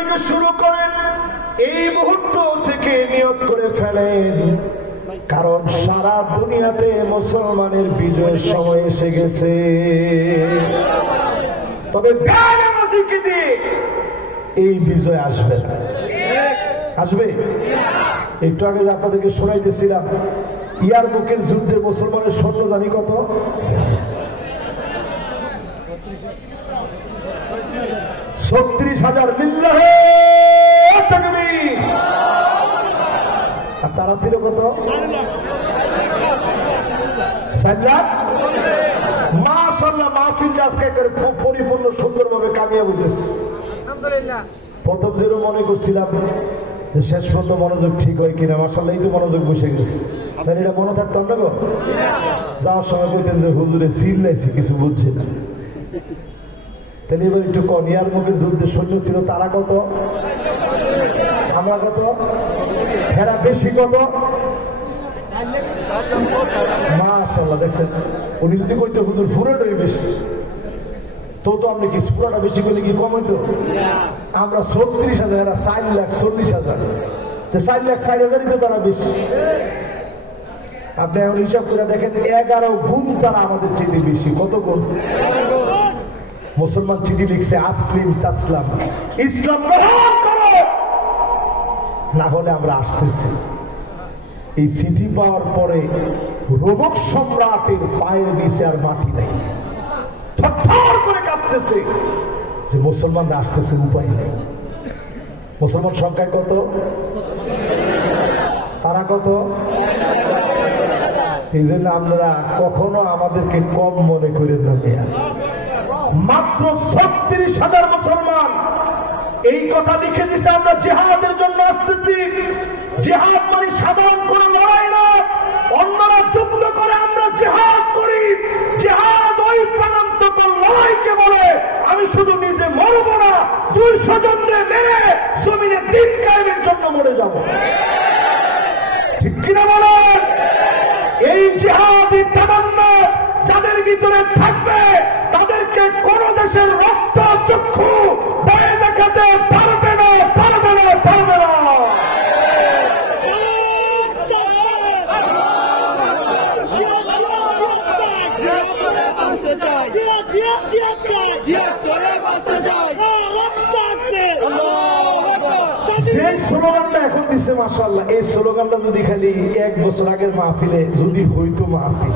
থেকে শুরু করেন এই মুহূর্ত থেকে নিয়ত করে ফেলেন, কারণ সারা দুনিয়াতে মুসলমানের বিজয়ের সময় এসে গেছে। তবে বেনামাজিকে দিয়ে এই বিজয় আসবে না। আসবে? একটু আগে আপনাদেরকে শোনাইতেছিলাম, ইয়ারমুকের যুদ্ধে মুসলমানের সৈন্য জানি কত? 36,000। লিল্লাহে তাকবীর। আর তারা ছিল কত? 4 লাখ। মাশাআল্লাহ, মাহফিল আজকে পরিপূর্ণ সুন্দরভাবে কামিয়াব হইতেছে। আলহামদুলিল্লাহ। প্রথম যেন মনে করছিলাম যে শেষ পর্যন্ত মনোযোগ ঠিক হয় কিনা, মাশাআল্লাহ এই তো মনোযোগ বসে গেছে। তাই এটা মনে থাকতাম না গো, যাওয়ার সময় কইতেন যে হুজুরে চিল্লাইছে কিছু বুঝছে না। তাহলে এবার একটু কম, ইয়ারমুকের যুদ্ধে সৈন্য ছিল তারা কত, আমরা কত, এরা বেশি কত? মাশাআল্লাহ। দেখছেন, উনি যদি কইতো হুজুর পুরোটাই বেশি, তো আপনি কি পুরোটা বেশি করলে কি কম হইতো? আমরা 36,000, এরা 4,40,000। 4,40,000 তো তারা বেশি। আপনি এখন হিসাব করে দেখেন, 11 গুণ তারা আমাদের চেয়ে বেশি। কত গুণ? মুসলমান চিঠি লিখছে, আসলিম তাসলাম, ইসলাম গ্রহণ করো, না হলে আমরা আসতেছি। এই চিঠি পাওয়ার পরে রোমক সম্রাটের পায়ের নিচে আর মাটি নেই, থরথর করে কাঁপতেছে যে মুসলমানরা আসতেছে, উপায় নেই। মুসলমান সংখ্যায় কত? তারা কত? এই জন্য আপনারা কখনো আমাদেরকে কম মনে করেন না। মাত্র 36,000 মুসলমান এই কথা লিখে দিছে, আমরা জিহাদের জন্য আসতেছি। জিহাদ মানে সাধারণ কোনো লড়াই না, অন্যরা যুদ্ধ করে, আমরা জিহাদ করি। জিহাদ ওই প্রাণান্তকর লড়াইকে বলে, আমি শুধু নিজে মরব না, 200 জনরে মেরে জমিনে দিন কায়েমের জন্য মরে যাব। ঠিক কিনা বলেন? এই জিহাদি তামান্না যাদের ভিতরে থাকবে, তাদেরকে কোন দেশের রক্ত চক্ষু বয়ে দেখাতে পারবে না, পারবে না, পারবে না। যে স্লোগানটা এখন দিচ্ছে মাশাআল্লাহ, এই স্লোগানটা যদি খালি 1 বছর আগের মাহফিলে যদি হইতো মাহফিল,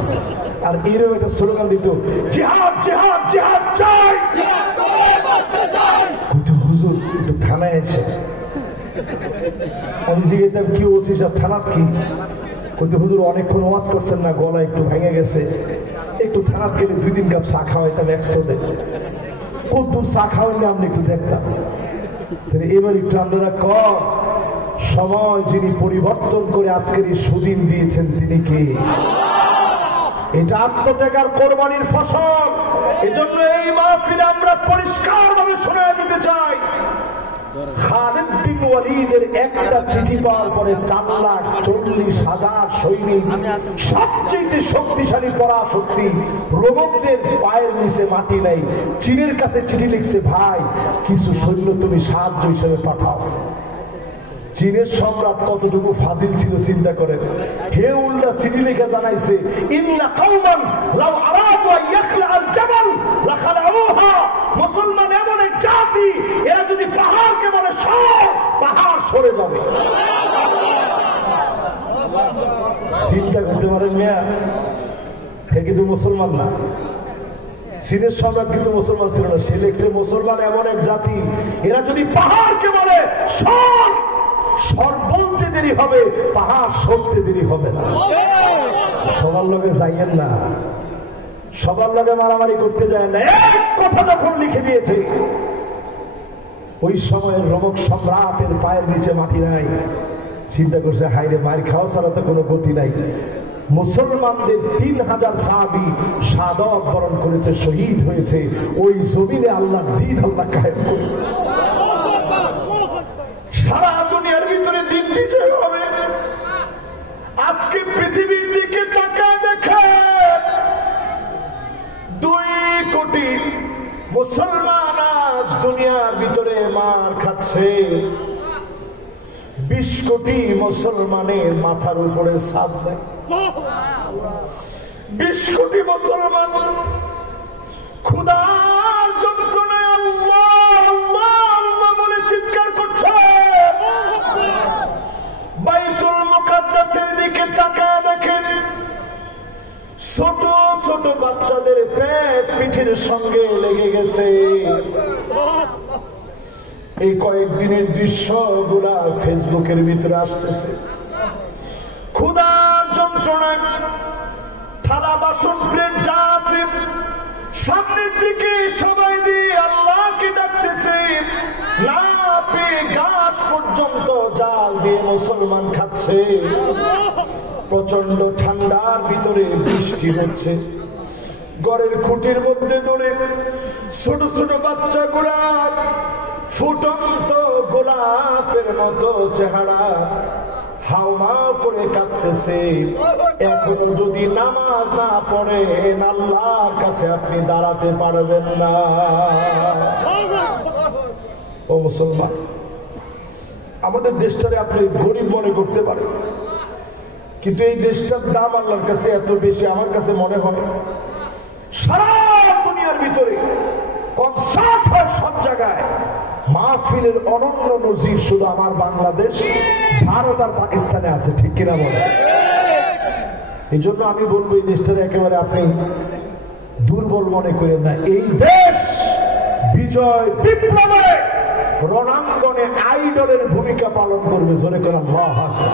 আর এরকম একটা স্লোগান দিত, জিহাদ জিহাদ জিহাদ চাই, হুজুর একটু থানায় এসে আমি জিজ্ঞেস কি ওসি সাহেব থানার কি? কিন্তু হুজুর অনেকক্ষণ ওয়াজ করছেন না, গলা একটু ভেঙে গেছে, একটু থানার গেলে 2-3 কাপ চা খাওয়াইতাম 100 কত চা খাওয়াইলে আপনি একটু দেখতাম। এবার একটু আপনারা কম সময় যিনি পরিবর্তন করে আজকের এই সুদিন দিয়েছেন তিনি কে? এটা আত্মত্যাগের কোরবানির ফসল। এজন্য এই মাহফিলে আমরা পরিষ্কার ভাবে শোনা দিতে চাই, খালিদ বিন ওয়ালিদের একটা চিঠি পাওয়ার পরে 4,40,000 সৈনিক, সবচেয়ে শক্তিশালী পরাশক্তি, রোমকদের পায়ের নিচে মাটি নাই, চীনের কাছে চিঠি লিখছে, ভাই কিছু সৈন্য তুমি সাহায্য হিসেবে পাঠাও। চীনের সম্রাট কতটুকু ফাজিল ছিল চিন্তা করেন। হে উল্টা চিঠি লিখে জানাইছে, ইন্না কওমান লাউ আরাদু আন ইয়াখলা'আল জাবাল লাখালাউহা, মুসলমান এমন এক জাতি, এরা যদি পাহাড়কে বলে সর, পাহাড় সরে যাবে। চিন্তা করতে পারেন মেয়া, সে কিন্তু মুসলমান না। চীনের সম্রাট কিন্তু মুসলমান ছিল না, সে লিখছে মুসলমান এমন এক জাতি, এরা যদি পাহাড়কে বলে সর, সর বলতে দেরি হবে, পাহাড় সরতে দেরি হবে না। সবার লগে যাইয়েন না, সবার লগে মারামারি করতে যায় না। এক কথা যখন লিখে দিয়েছে, ওই সময়ের রোমক সম্রাটের পায়ের নিচে মাটি নাই। চিন্তা করছে, হাইরে মার খাওয়া ছাড়া তো কোনো গতি নাই। মুসলমানদের 3,000 সাহাবী শাহাদাত বরণ করেছে, শহীদ হয়েছে। ওই জমিনে আল্লাহ দ্বীন আল্লাহ কায়েম করে সারা দুনিয়ার ভিতরে দিন বিজয় হবে। আজকে পৃথিবীর দিকে তাকায় দেখে 2 কোটি মুসলমান আজ দুনিয়ার ভিতরে মার খাচ্ছে। আছে 20 কোটি মুসলমানের মাথার উপরে ছাদ দেয়। 20 কোটি মুসলমান ক্ষুধার যন্ত্রণায় আল্লাহ আল্লাহ আল্লাহ বলে চিৎকার করছে। বাইতুল মুকাদ্দাসের দিকে তাকায় দেখেন ছোট ছোট বাচ্চাদের পেট পিঠের সঙ্গে লেগে গেছে। এই কয়েকদিনের দৃশ্যগুলা ফেসবুকের ভিতরে আসতেছে। ক্ষুধার যন্ত্রণায় থালা বাসন প্লেট যা আছে সামনের দিকে সবাই দিয়ে আল্লাহকে ডাকতেছে। না পেয়ে ঘাস পর্যন্ত জাল দিয়ে মুসলমান খাচ্ছে। প্রচন্ড ঠান্ডার ভিতরে বৃষ্টি হচ্ছে। ঘরের খুঁটির মধ্যে ধরে ছোট ছোট বাচ্চাগুলা ফুটন্ত গোলাপের মতো চেহারা হাওমাও করে কাঁদতেছে। এখন যদি নামাজ না পড়েন আল্লাহর কাছে আপনি দাঁড়াতে পারবেন না। ও মুসলমান, আমাদের দেশটারে আপনি গরিব মনে করতে পারেন, কিন্তু এই দেশটার দাম আল্লাহর কাছে এত বেশি আমার কাছে মনে হয়। সারা দুনিয়ার ভিতরে কনসার্ট হয় সব জায়গায়, মাহফিলের অনন্য নজির শুধু আমার বাংলাদেশ, ভারত আর পাকিস্তানে আছে। ঠিক কিনা বলে? এই জন্য আমি বলবো এই দেশটার একেবারে আপনি দুর্বল মনে করেন না। এই দেশ বিজয় বিপ্লবে রণাঙ্গনে আইডলের ভূমিকা পালন করবে। জোরে করে আল্লাহু আকবার।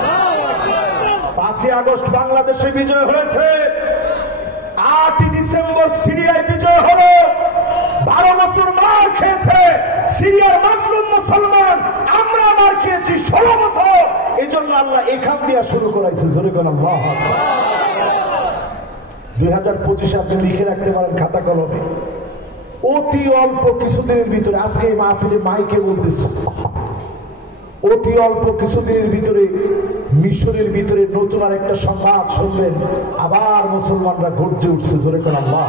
5ই আগস্ট বাংলাদেশে বিজয় হয়েছে, 8ই ডিসেম্বর সিরিয়ায় বিজয় হলো। 12 বছর মার খেয়েছে সিরিয়ার মাজলুম মুসলমান, আমরা মার খেয়েছি 16 বছর। এই জন্য আল্লাহ এখান দিয়ে শুরু করাইছে। জোরে করে আল্লাহু আকবার। 2025 আপনি লিখে রাখতে পারেন খাতা কলমে, অতি অল্প কিছুদিনের ভিতরে, আজকে এই মাহফিলে মাইকে বলতেছে, অতি অল্প কিছুদিনের ভিতরে মিশরের ভিতরে নতুন আর একটা সংবাদ শুনবেন, আবার মুসলমানরা গর্জে উঠছে। জোরে করে আল্লাহ।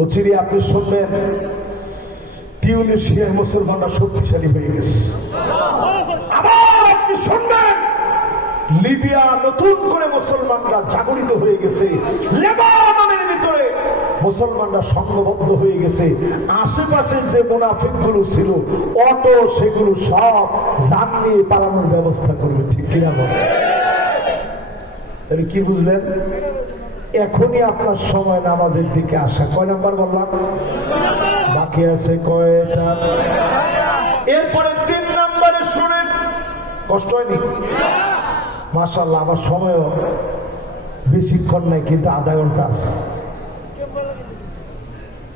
অচিরে আপনি শুনবেন টিউনিশিয়ার মুসলমানরা শক্তিশালী হয়ে গেছে। আবার আপনি শুনবেন লিবিয়া নতুন করে মুসলমানরা জাগরিত হয়ে গেছে। লেবাননের ভিতরে মুসলমানরা সংঘবদ্ধ হয়ে গেছে। আশেপাশে যে মুনাফিক গুলো ছিল অটো, সেগুলো সব জান নিয়ে পালানোর ব্যবস্থা করবে। ঠিক কিনা বলে? কি বুঝলেন? এখনই আপনার সময় নামাজের দিকে আসা। কয় নাম্বার বললাম? বাকি আছে কয়টা? এরপরে 3 নম্বরে শুনেন, কষ্ট হয়নি? মাশাআল্লাহ, আমার সময়ও বেশিক্ষণ নাই, কিন্তু আধা ঘন্টা আছে।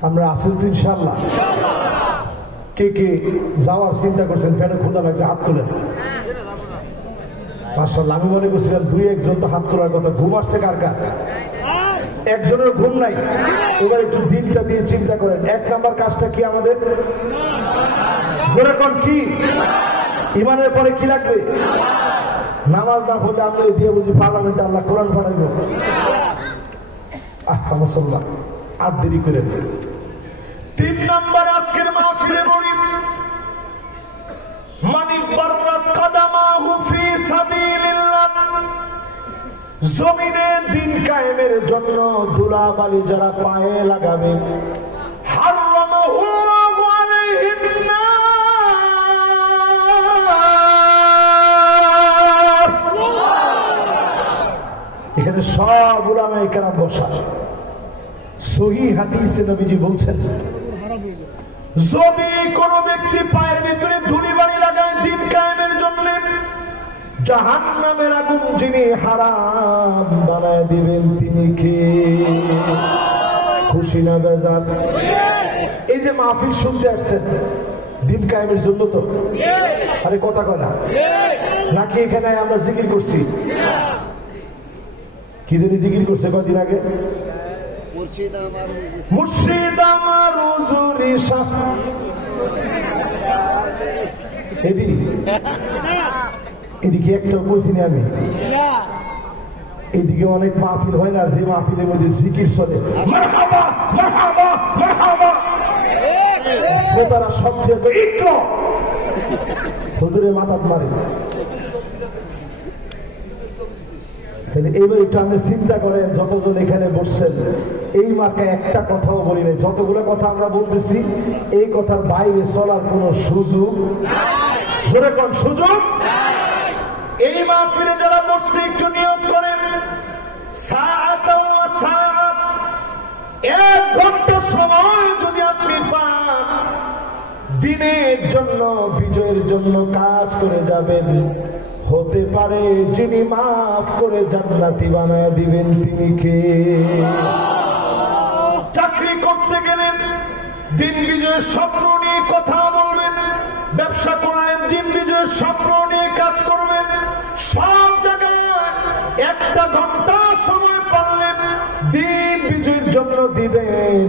আমরা আসেন তো ইনশাআল্লাহ? কে কে যাওয়ার চিন্তা করছেন? ফেলে ক্ষুধা লাগছে, হাত তোলেন। মাশাআল্লাহ, আমি মনে করছিলাম 2-1 তো হাত তোলার কথা। ঘুম আসছে কার কার? একজনের ঘুম নাই। এবার একটু দিনটা দিয়ে চিন্তা করেন। 1 নাম্বার কাজটা কি আমাদের? যেরকম কি ইমানের পরে কি লাগবে? নামাজ না পড়লে আমরা দিয়ে বুঝি পার্লামেন্টে আল্লাহ কোরআন পড়াইব। মুসলমান আর দেরি করে। 3 নাম্বার আজকের মাহফিলে বলি, মানি বাররাত কাদামাহু ফি সাবিলিল্লাহ, জমিনে দিন কায়েমের জন্য ধুলাবালি যারা পায়ে লাগাবে, হারামাহুল্লাহু আলাইহিন নার। এখানে সব উলামায়ে কেরাম বসা। সহিহ হাদিসে নবীজি বলছেন, যদি কোন ব্যক্তি পায়ের ভিতরে ধুলিবালি লাগায় দিন কায়েমের জন্য, জাহান্নামের আগুন যিনি হারাম বানায় দিবেন তিনি কে? খুশি না বেজার? এই যে মাহফিল শুনতে আসছেন দিন কায়েমের জন্য তো? আরে কথা কয় না নাকি? এখানে আমরা জিকির করছি। কি জানি জিকির করছে কয়দিন আগে? মুর্শিদ আমার হুজুরি শাহ। এদিকে একটা বলছিনি আমি, এদিকে অনেক মাহফিল হয় না, যে মাহফিলের মধ্যে জিকির চলে মারহাবা মারহাবা মারহাবা। শ্রোতারা সবচেয়ে দরিদ্র, হুজুরে মাথা মারে। এইবার একটু আপনি চিন্তা করেন, যতজন এখানে বসছেন এই মার্কায় একটা কথাও বলি নাই। যতগুলো কথা আমরা বলতেছি এই কথার বাইরে চলার কোনো সুযোগ জোরে কোন সুযোগ। এই মাহফিলে যারা বসছে একটু নিয়ত করেন, এক ঘন্টা সময় যদি আপনি পান দিনের জন্য, বিজয়ের জন্য কাজ করে যাবেন, হতে পারে যিনি মাফ করে জান্নাতি বানায় দিবেন তিনি কে? চাকরি করতে গেলেন দিন বিজয়ের স্বপ্ন নিয়ে কথা বলবেন, ব্যবসা করলেন দিন বিজয়ের স্বপ্ন নিয়ে কাজ করবেন, সব জায়গায় একটা ঘন্টা সময় পারলেন দিন বিজয়ের জন্য দিবেন।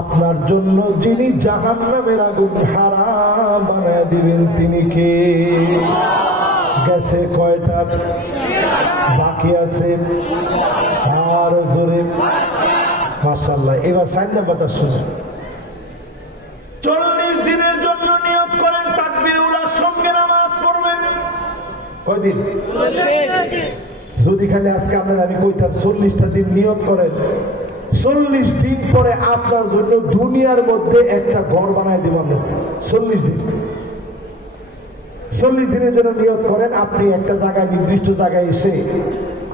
আপনার জন্য যিনি জাহান্নামের আগুন হারাম বানায় দিবেন তিনি কে? গেছে কয়টা? বাকি আছে আর জোরে মাশাআল্লাহ। এবার 4 নাম্বারটা শুনুন। 40 দিনের জন্য নিয়ত করেন তাকবীর উলার সঙ্গে নামাজ পড়বেন। কয়দিন? যদি খালি আজকে আপনার আমি কইতাম 40টা দিন নিয়ত করেন, 40 দিন পরে আপনার জন্য দুনিয়ার মধ্যে একটা ঘর বানায় দিব। 40 দিন, 40 দিনের জন্য নিয়ত করেন আপনি একটা জায়গায়, নির্দিষ্ট জায়গায় এসে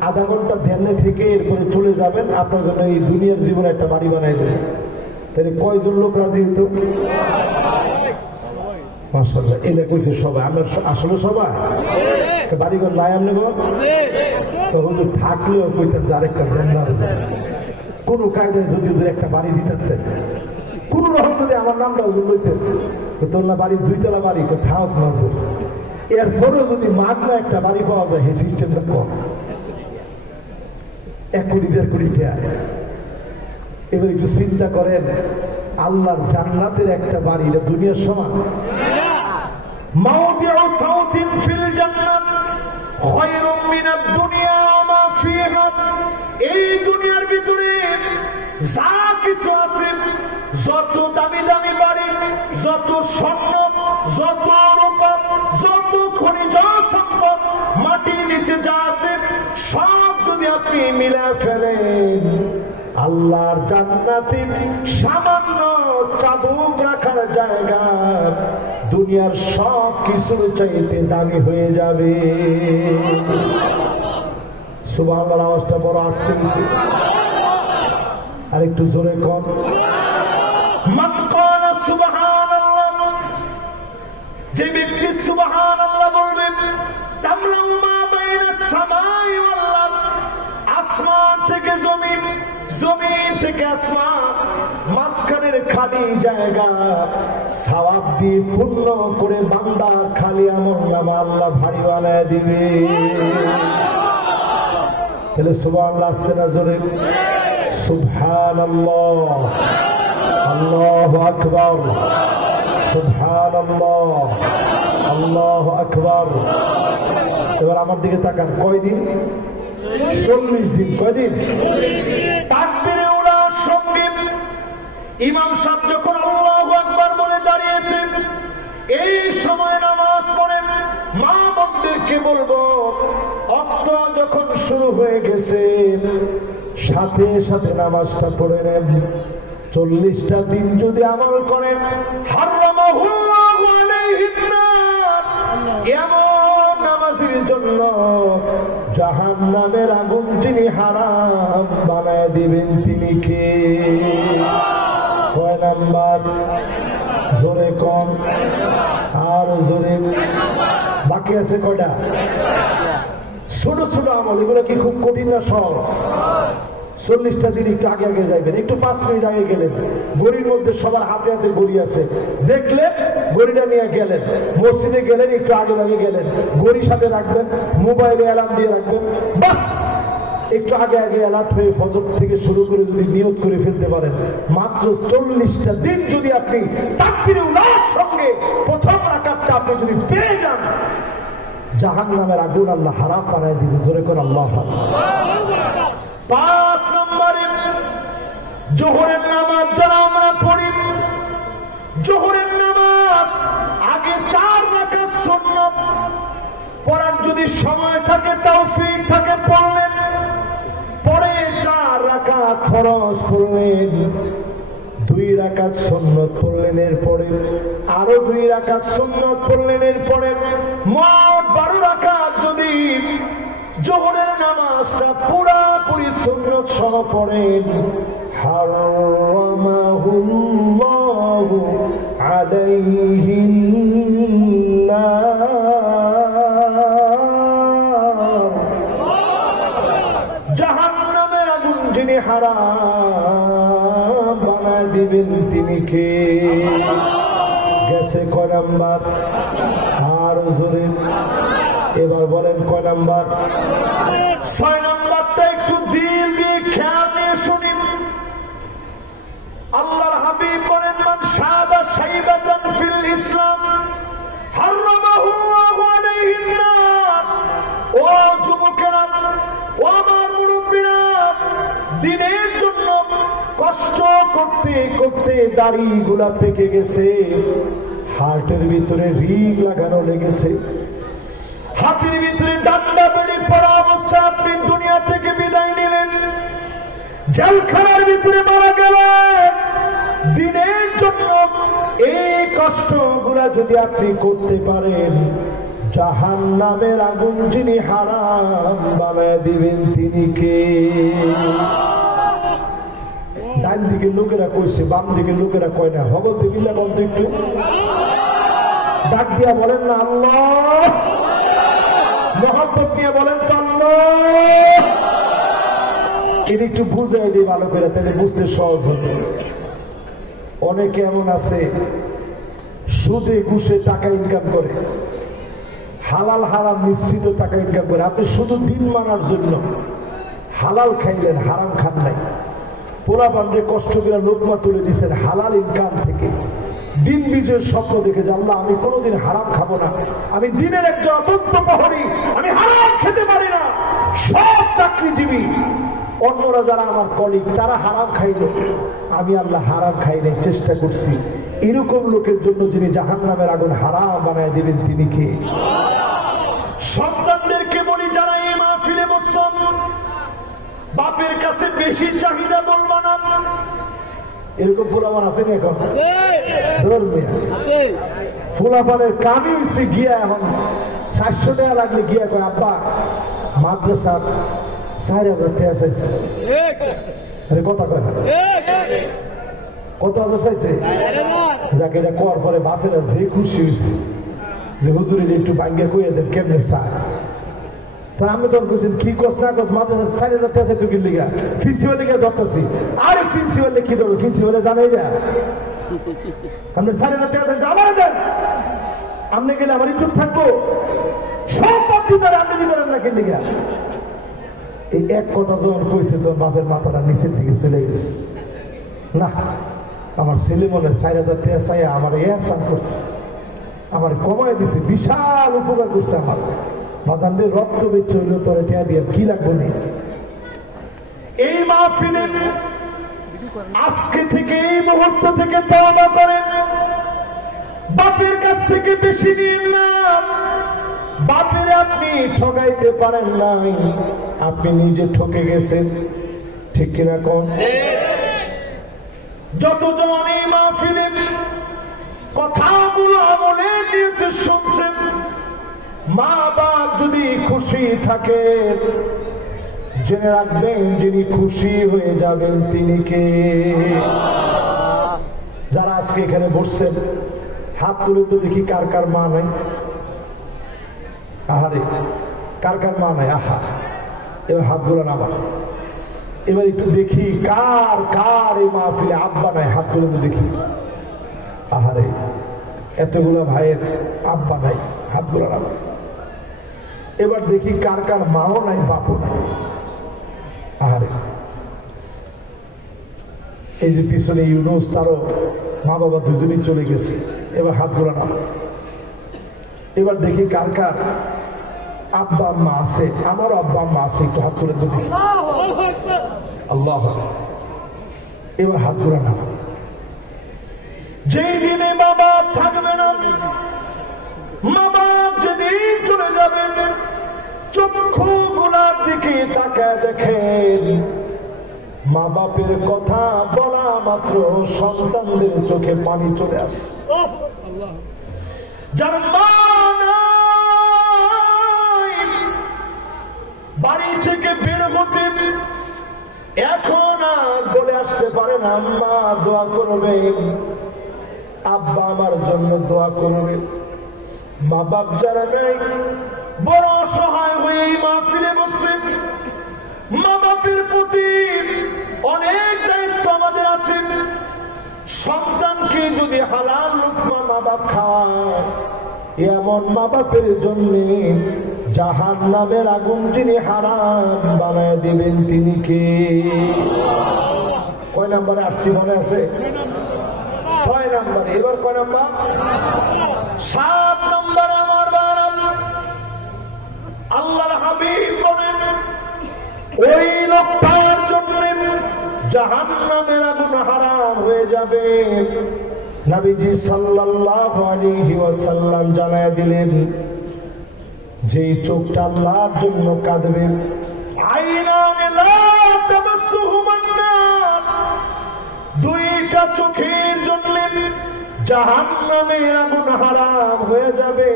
আধা ঘন্টা ধ্যানে থেকে এরপরে চলে যাবেন, আপনার জন্য এই দুনিয়ার জীবনে একটা বাড়ি বানাই দেবেন। তাহলে কয়জন লোক রাজি হতো? মাশাআল্লাহ, এটা কইছে সবাই। আমরা আসলে সবাই বাড়িঘর নাই আমনে তো হুজুর থাকলেও কইতাম যে আরেকটা জান্নাত কোন কায়দায় যদি একটা বাড়ি দিতেন, কোন রকম যদি আমার নামটা হুজুর লইতেন, তোর না বাড়ির 2 তলা বাড়ি থাক নজর, এরপরেও যদি মাগনা একটা বাড়ি পাওয়া যায় সেই সিস্টেমটা কম 1 কোটি 1.5 কোটি টাকা। এবার একটু চিন্তা করেন, আল্লাহর জান্নাতের একটা বাড়ি, এটা দুনিয়ার সমান। মাওদিউ সাউতিন ফিল জান্নাত খায়রুম মিনাদ দুনিয়া ওয়া মা ফিহা। এই দুনিয়ার ভিতরে যা কিছু আছে, যত দামি দামি বাড়ি, যত স্বর্ণ, যত রূপা, যত খনিজ সম্পদ, মাটির নিচে যা আছে সব যদি আপনি মিলে ফেলেন, আল্লাহর জান্নাতে সামান্য চাবুক রাখার জায়গা দুনিয়ার সব কিছুর চাইতে দামি হয়ে যাবে। সুবহানাল্লাহ, আওয়াজটা বড় আসছে কিছু, আর একটু জোরে কম। মান ক্বালা সুবহানাল্লাহ, যে ব্যক্তি সুবহানাল্লাহ বলবে, তামলাউ মা বাইনাস সামাই ওয়াল আরদ, আসমান থেকে জমিন, জমিন থেকে আসমান, মাঝখানের খালি জায়গা সওয়াব দিয়ে পূর্ণ করে বান্দার খালি আমলনামা আল্লাহ ভারী বানায় দিবে। তাহলে সুবহানাল্লাহ আসতে না জোরে? সুবহানাল্লাহ, আল্লাহু আকবার, সুবহানাল্লাহ, আল্লাহু আকবার। এবার আমার দিকে তাকান, কয়দিন? 40 দিন। কয়দিন? তাকবীরে উলার সঙ্গে ইমাম সাহেব যখন আল্লাহু আকবার বলে দাঁড়িয়েছে, এই সময় নামাজ পড়েন। মা বোনদেরকে বলবো, অক্ত যখন শুরু হয়ে গেছে সাথে সাথে নামাজটা পড়ে নেন। 40টা দিন যদি আমল করেন, হারামাহুল্লাহু আলাইহিন নার, এমন নামাজের জন্য জাহান্নামের আগুন যিনি হারাম বানায় দিবেন তিনি কে? কয় নাম্বার? জোরে কম, আর জোরে। বাকি আছে কয়টা? ছোট ছোট আমল, এগুলো কি খুব কঠিন না সহজ? 40টা দিন একটু আগে আগে যাইবেন, একটু 5 মিনিট আগে গেলেন, গড়ির মধ্যে সবার হাতে হাতে গড়ি আছে, দেখলেন গড়িটা নিয়ে গেলেন, মসজিদে গেলেন একটু আগে আগে গেলেন, গড়ির সাথে রাখবেন, মোবাইলে অ্যালার্ম দিয়ে রাখবেন, বাস একটু আগে আগে অ্যালার্ট হয়ে ফজর থেকে শুরু করে যদি নিয়ত করে ফেলতে পারেন, মাত্র 40টা দিন যদি আপনি তাকবীরে উলার সঙ্গে প্রথম রাকাতটা আপনি যদি পেয়ে যান, জাহান্নামের আগুন আল্লাহ হারাম বানায় দিবে। জোরে করে আল্লাহু আকবার। 5 নম্বরে জোহরের নামাজ যারা আমরা পড়ি, জোহরের সময় থাকে তৌফিক থাকে পড়লেন, পরে 4 রাকাত ফরজ পড়লেন, 2 রাকাত সুন্নাত পড়লেন, এরপরে আরো 2 রাকাত সুন্নাত পড়লেন, এরপরে মোট 12 রাকাত যদি যোহরের নামাজটা পুরাপুরি সুন্নাত সহ পড়েন, হারামাহুল্লাহু আলাইহিন নার, জাহান্নামের আগুন যিনি হারাম বানায় দিবেন তিনি কে? গেছে কয় নাম্বার? আর জোরে এবার বলেন কয় নাম্বার? 6 নাম্বারটা একটু দিল দিয়ে খেয়াল নিয়ে শুনি। আল্লাহর হাবিব বলেন, মান শাবা শাইবাতান ফিল ইসলাম হারামাহুল্লাহু আলাইহিন নার। ও যুবকেরা, ও আমার মুরব্বিরা, দিনের জন্য কষ্ট করতে করতে দাড়িগুলা পেকে গেছে, হার্টের ভিতরে রিং লাগানো লেগেছে, হাতের ভিতরে ডান্ডা বেড়ে পড়া অবস্থা আপনি দুনিয়া থেকে বিদায় নিলেন, জেলখানার ভিতরে মারা গেলেন। দিনের জন্য এই কষ্টগুলা যদি আপনি করতে পারেন, জাহান্নামের আগুন যিনি হারাম বানায় দিবেন তিনি কে? ডান দিকে লোকেরা কইছে, বাম দিকে লোকেরা কয় না। হগল দিবিল্লা বলতো একটু ডাক দিয়া বলেন না আল্লাহ, মহব্বত নিয়ে বলেন তো আল্লাহ। এটা একটু বুঝাই দিই ভালো করে, তাহলে বুঝতে সহজ হবে। অনেকে এমন আছে সুদে ঘুষে টাকা ইনকাম করে, হালাল হারাম মিশ্রিত টাকা ইনকাম করে। আপনি শুধু দিন মানার জন্য হালাল খাইলেন, হারাম খান নাই। পোলা বান্ডে কষ্ট করে লোকমা তুলে দিচ্ছেন হালাল ইনকাম থেকে। দিন বিজয়ের স্বপ্ন দেখে যে আল্লাহ আমি কোনোদিন হারাম খাবো না, আমি দিনের একজন অত্যন্ত প্রহরী, আমি হারাম খেতে পারি না। সব চাকরিজীবী অন্যরা যারা আমার কলিগ তারা হারাম খাইল, আমি আল্লাহ হারাম খাই নাই, চেষ্টা করছি। এরকম লোকের জন্য যিনি জাহান্নামের আগুন হারাম বানায় দিবেন তিনি কে? সন্তানদেরকে বলি, যারা এই মাহফিলে বসছেন, বাপের কাছে বেশি চাহিদা বলবো না। এরকম ফুলাফান আছে না এখন? ফুলাফানের কামই হচ্ছে গিয়া এখন 400 টাকা লাগলে গিয়া কয় আব্বা মাদ্রাসা 4000 টাকা চাইছে। আরে কথা কয় না, কত হাজার চাইছে? যাকে এটা করার পরে বাপেরা যে খুশি হয়েছে যে হুজুরের একটু ভাঙ্গিয়া কইয়া দেন কেমনে চায়। আমি তখন বলছেন কি কস না কস, মাদ্রাসা 4000 টাকা চাইতে কি লিগা? প্রিন্সিপাল লিগা ধরতেছি। আরে প্রিন্সিপালে কি ধরবে? প্রিন্সিপালে জানাই না আপনি 4000 টাকা চাইছে, আমার দেন। আপনি গেলে আমার চুপ থাকবো? সব বাপ দিতে আপনি দিতে না কি লিগা? এই এক কথা যখন কইছে তো বাপের মাথাটা নিচের দিকে চলে গেছে। না, আমার ছেলে মনে 4000 টাকা চাই আমার এহসান করছে, আমার কমায় দিছে, বিশাল উপকার করছে আমার। বাজানদের রক্ত বেচ হইল তোরে টেয়া দিয়ে কি লাগবে না। এই মাহফিলে আজকে থেকে এই মুহূর্ত থেকে তওবা করেন, বাপের কাছ থেকে বেশি নিন না। বাপের আপনি ঠকাইতে পারেন নাই, আপনি নিজে ঠকে গেছেন, ঠিক কিনা কোন? যতজন এই মাহফিলে কথাগুলো আমলের নির্দেশ শুনছেন, মা বাপ যদি খুশি থাকে জেনে রাখবেন যিনি খুশি হয়ে যাবেন তিনি কে? যারা আজকে এখানে বসছেন হাত তুলে তো দেখি কার কার মা নাই। আহারে, কার কার মা নাই? আহা, এবার হাতগুলো নামা। এবার একটু দেখি কার কার এই মাহফিলে আব্বা নাই, হাত তুলে তো দেখি। আহারে, এতগুলো ভাইয়ের আব্বা নাই, হাতগুলো নামা। এবার দেখি কার কার মাও নাই, বাপও নাই। আরে, এই যে পিছনে ইউনুস, তারও মা বাবা দুজনেই চলে গেছে। এবার হাত ঘোরা না। এবার দেখি কার কার আব্বা আম্মা আছে, আমারও আব্বা আম্মা আছে, একটু হাত তুলে দেখি। আল্লাহ, এবার হাত ঘোরা না। যেই দিনে মা বাপ থাকবে না, মা বাপ যেদিন চলে যাবেন, দিকে তাকায় দেখেন, মা বাপের কথা বলা মাত্র সন্তানদের চোখে পানি চলে আসে। যার মা নাই, বাড়ি থেকে বের হতে এখন আর বলে আসতে পারে না, আম্মা দোয়া করবে, আব্বা আমার জন্য দোয়া করবে। মা বাপ যারা নাই, বড় অসহায় হয়ে মাহফিলে বসে। মা বাপের প্রতি অনেক দায়িত্ব আমাদের আছে। সন্তানকে যদি হালাল লুকমা মা বাপ খাওয়ায়, এমন মা বাপের জন্য জাহান্নামের আগুন যিনি হারাম বানায় দিবেন তিনি কে? কয় নাম্বারে আসছি মনে আছে? 6 নাম্বারে। এবার কয় নাম্বার? 7 নাম্বার। আমার বানাম আল্লাহর হাবিব বলেন, ওই লোকটার জন্য জাহান্নামের আগুন হারাম হয়ে যাবে। নবীজি সাল্লাল্লাহু আলাইহি ওয়াসাল্লাম জানায় দিলেন, যেই চোখটা আল্লাহর জন্য কাঁদবে, আইনান লা তামাসসুহুমান নার, দুইটা চোখের জন্য জাহান্নামের আগুন হারাম হয়ে যাবে।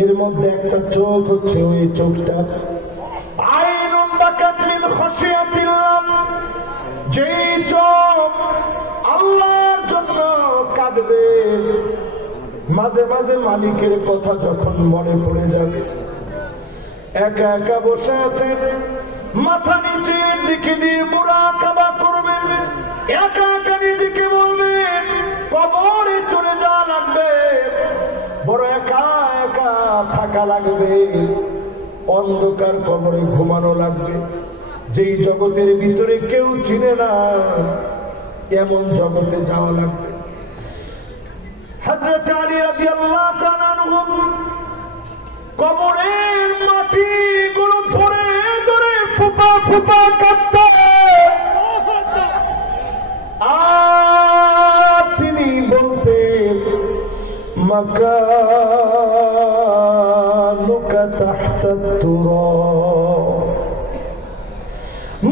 এর মধ্যে একটা চোখ হচ্ছে ওই চোখটা আইনুন বাকাত মিন খাশিয়াতিল্লাহ, যেই চোখ আল্লাহর জন্য কাঁদবে। মাঝে মাঝে মালিকের কথা যখন মনে পড়ে যাবে, একা একা বসে আছে, মাথা নিচের দিকে দিয়ে মুরাকাবা করবেন, একা একা নিজেকে বলবেন কবরে চলে যাওয়া লাগবে, বড় একা একা থাকা লাগবে, অন্ধকার কবরে ঘুমানো লাগবে। যেই জগতের ভিতরে কেউ চিনে না, এমন জগতে যাওয়া লাগবে। হযরত আলী রাদিয়াল্লাহু তাআলা আনহু কবরের মাটি গুলো ধরে ধরে ফুপা ফুপা কাঁদতেন। আর তিনি বলতেন, মাকানুকা তাহতা তুরাব,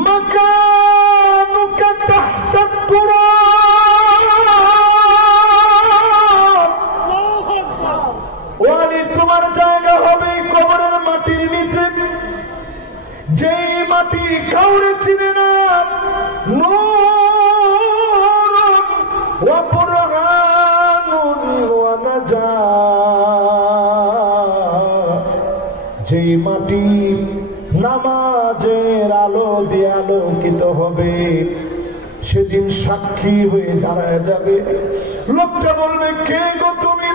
মাকানুকা তাহতা তুরাব, ওয়ালি তোমার জায়গা হবে কবরের মাটির নিচে, যেই মাটি কাউরে চিনে না। নূরুন ওয়া বুরহানুন ওয়া নাজাত, যেই মাটি নামাজের আলো দিয়ে আলোকিত হবে, সেদিন সাক্ষী হয়ে দাঁড়ায় যাবে। লোকটা বলবে, কে গো তুমি?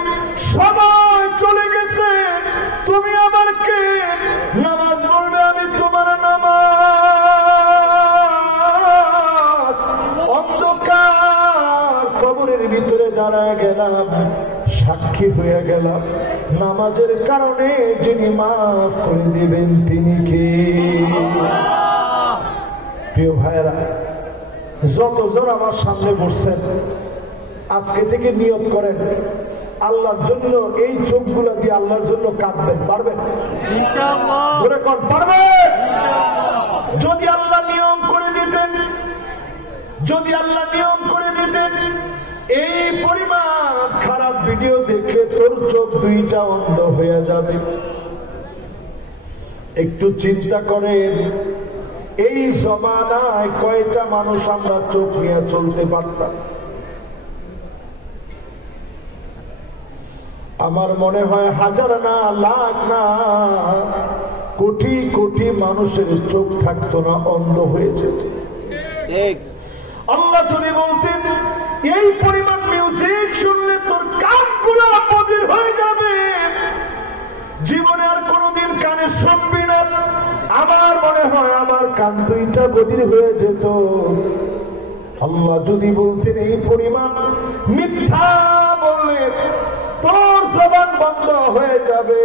সবাই চলে গেছে, তুমি আবার কে? নামাজ বলবে, আমি তোমার নামাজ। অন্ধকার কবরের ভিতরে দাঁড়ায় গেলাম, সাক্ষী হয়ে গেলাম, নামাজের কারণে যিনি মাফ করে দিবেন তিনি কে? প্রিয় ভাইরা, যতজন আমার সামনে বসছেন, আজকে থেকে নিয়ত করেন আল্লাহর জন্য এই চোখগুলো দিয়ে আল্লাহর জন্য কাঁদবেন। পারবেন? ইনশাআল্লাহ। পারবেন? যদি আল্লাহ নিয়ম করে দিতেন, যদি আল্লাহ নিয়ম করে দিতেন, এই পরিমাণ খারাপ ভিডিও দেখলে তোর চোখ দুইটা অন্ধ হয়ে যাবে। একটু চিন্তা করেন, এই জমানায় কয়টা মানুষ আমরা চোখ নিয়ে চলতে পারতাম? আমার মনে হয় হাজার না, লাখ না, কোটি কোটি মানুষের চোখ থাকতো না, অন্ধ হয়ে যেত। আল্লাহ যদি বলতেন, এই পরিমাণ মিউজিক শুনলে তোর কানগুলো বধির হয়ে যাবে, জীবনে আর কোনোদিন কানে শুনবি না, আমার মনে হয় আমার কান দুইটা বধির হয়ে যেত। আল্লাহ যদি বলতেন, এই পরিমাণ মিথ্যা বললে তোর জবান বন্ধ হয়ে যাবে,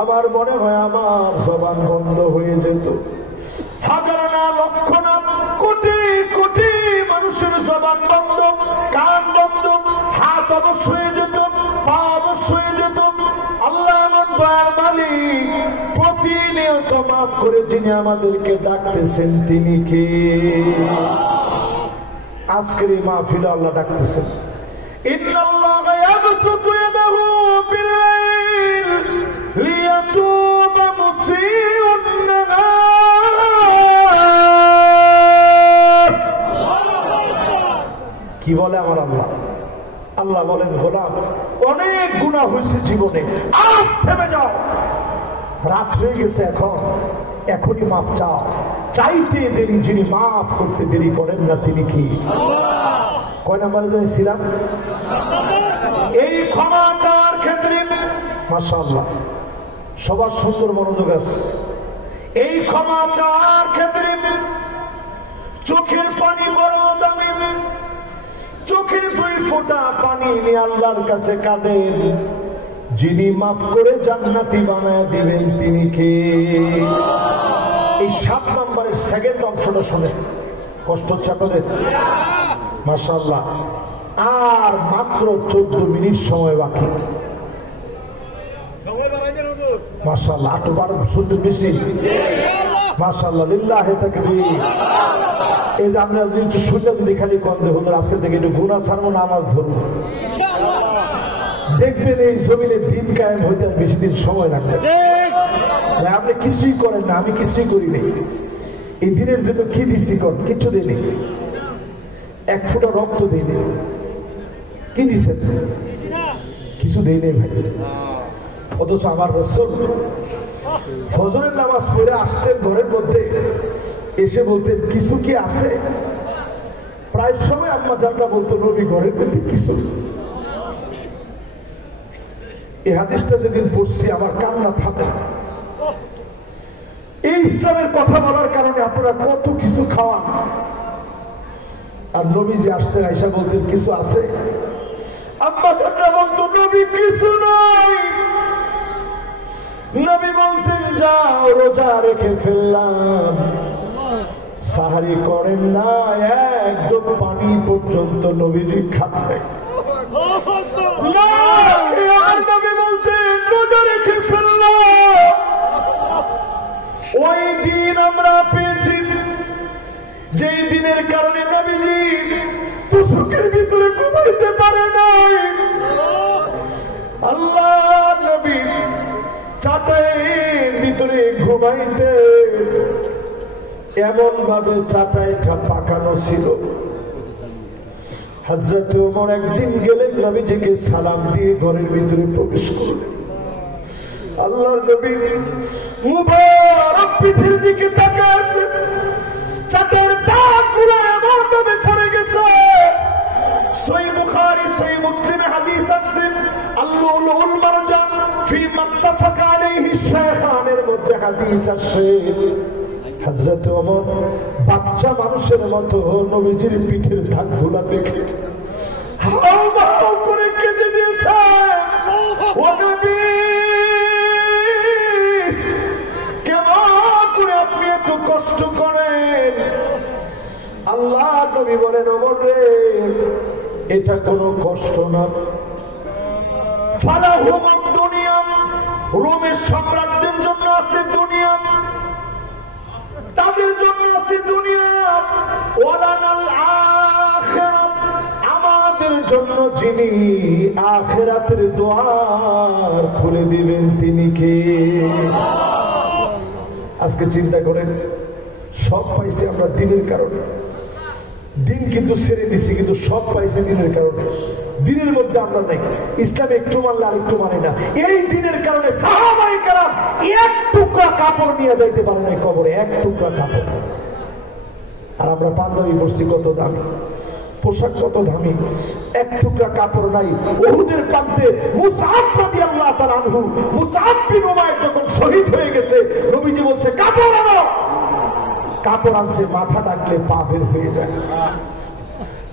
আমার মনে হয় আমার জবান বন্ধ হয়ে যেত। হাজার না, লক্ষ না, কোটি কোটি মানুষের জবান বন্ধ, কান বন্ধ, হাত অবশ হয়ে যেত, পা অবশ হয়ে যেত। আল্লাহ এমন দয়ার মালিক, প্রতিনিয়ত মাফ করে যিনি আমাদেরকে ডাকতেছেন তিনি কে? আজকের এই মাহফিলে আল্লাহ ডাকতেছেন, ইন্নাল্লাহা ইয়াবসুতু ইয়াদাহু বিল-লাইল লিয়াতুবা মুসিউন নাহার। কি বলে আমার আল্লাহ? আল্লাহ বলেন, গোলাম অনেক গুনাহ হয়েছে জীবনে, আজ থেমে যাও, রাত হয়ে গেছে, এখনই মাফ চাও। চাইতে দেরি, যিনি মাফ করতে দেরি করেন না তিনি কি? কয় নাম্বারে ছিলাম? এই ক্ষমা চাওয়ার ক্ষেত্রে মাশাআল্লাহ সবার সুন্দর মনোযোগ আছে। এই ক্ষমা চাওয়ার ক্ষেত্রে চোখের পানি বড় দামি। চোখের 2 ফোঁটা পানি নিয়ে আল্লাহর কাছে কাঁদেন, যিনি মাফ করে জান্নাতি বানায় দিবেন তিনি কে? এই 7 নম্বরের সেকেন্ড অংশটা শুনে কষ্ট হচ্ছে আপনাদের? মাশাআল্লাহ, আর মাত্র 14 মিনিট সময় বাকি। মাশাআল্লাহ, 8-12 শুনতে বেশি। মাশাআল্লাহ, লিল্লাহি তাকবীর। এই যে আমরা যদি শুনলে যদি খালি কন যে হুজুর আজকে থেকে একটু গুনাহ ছাড়বো, নামাজ ধরবো, দেখবেন এই জমিনে দিন কায়েম হইতে আর বেশি দিন সময় লাগবে। আপনি কিছুই করেন না, আমি কিছুই করি নাই। এই দিনের জন্য কি দিচ্ছি? কিচ্ছু দিই নেই, 1 ফোঁটা রক্ত দিই নেই। কি দিচ্ছেন? কিছু দিই নেই ভাই। অথচ আমার রাসূল ফজরের নামাজ পড়ে আসতেন ঘরের মধ্যে, এসে বলতেন কিছু কি আছে? প্রায় সময় আম্মা জানরা বলতো নবী ঘরের মধ্যে কিছু। এই হাদিসটা যেদিন পড়ছি আমার কান্না থামে। এই ইসলামের কথা বলার কারণে আপনারা কত কিছু খাওয়ান, আর নবীজি আসতেন আয়েশা বলতেন কিছু আছে? আম্মা জানরা বলতো নবী কিছু নাই। নবী বলতেন যাও রোজা রেখে ফেললাম, সাহারি করেন না, একদম পানি পর্যন্ত নবীজি খাবেন। নবী বলতেন রোজা রেখে ফেললাম। ওই দিন আমরা পেয়েছি যেই দিনের কারণে নবীজি তুষকের ভিতরে ঘুমাইতে পারে নাই। আল্লাহ নবী চাটাইয়ের ভিতরে ঘুমাইতে, এমন ভাবে চাটাইটা পাকানো ছিল। হযরত ওমর একদিন গেলেন নবীজিকে সালাম দিয়ে ঘরের ভিতরে প্রবেশ করলেন। আল্লাহর নবী মুবারক পিঠের দিকে তাকিয়ে আছে, চাটাইয়ের দাগগুলো এমন ভাবে পড়ে গেছে। সহিহ বুখারী সহিহ মুসলিমে হাদিস আছে, আল-লুলুল মারজান ফি মাত্তাফাকা আলাইহি শাইখানের মধ্যে হাদিস আছে। হযরত ওমর বাচ্চা মানুষের মতো নবীজির পিঠের দাগগুলো দেখে হাওমাও করে কেঁদে দিয়েছে। ও নবী, কেমন করে আপনি এত কষ্ট করেন? আল্লাহ নবী বলেন, ওমর রে, এটা কোনো কষ্ট না। ফালাহুমুদ দুনিয়া, রোমের সম্রাটদের জন্য আছে দুনিয়া, তাদের জন্য আছে দুনিয়া। ওয়ালানাল আখিরাত, আমাদের জন্য যিনি আখিরাতের দ্বার খুলে দিবেন তিনি কে? আজকে চিন্তা করেন, সব পাইছি আমরা দিনের কারণে। দিন কিন্তু ছেড়ে দিছি, কিন্তু সব পাইছে দিনের কারণে। দিনের মধ্যে আমরা নাই। ইসলাম একটু মানলে আরেকটু মানে না। এই দিনের কারণে সাহাবায়ে কেরাম 1 টুকরা কাপড় নিয়ে যাইতে পারে না কবরে, 1 টুকরা কাপড়। আর আমরা পাঞ্জাবি পরছি কত দামি, পোশাক কত দামি, 1 টুকরা কাপড় নাই। উহুদের প্রান্তে মুসআব রাদিয়াল্লাহু তাআলা আনহু, মুসআব বিন উমাইর যখন শহীদ হয়ে গেছে, নবীজি বলছে কাপড় আনো। কাপড় আনছে, মাথা ডাকলে পা বের হয়ে যায়,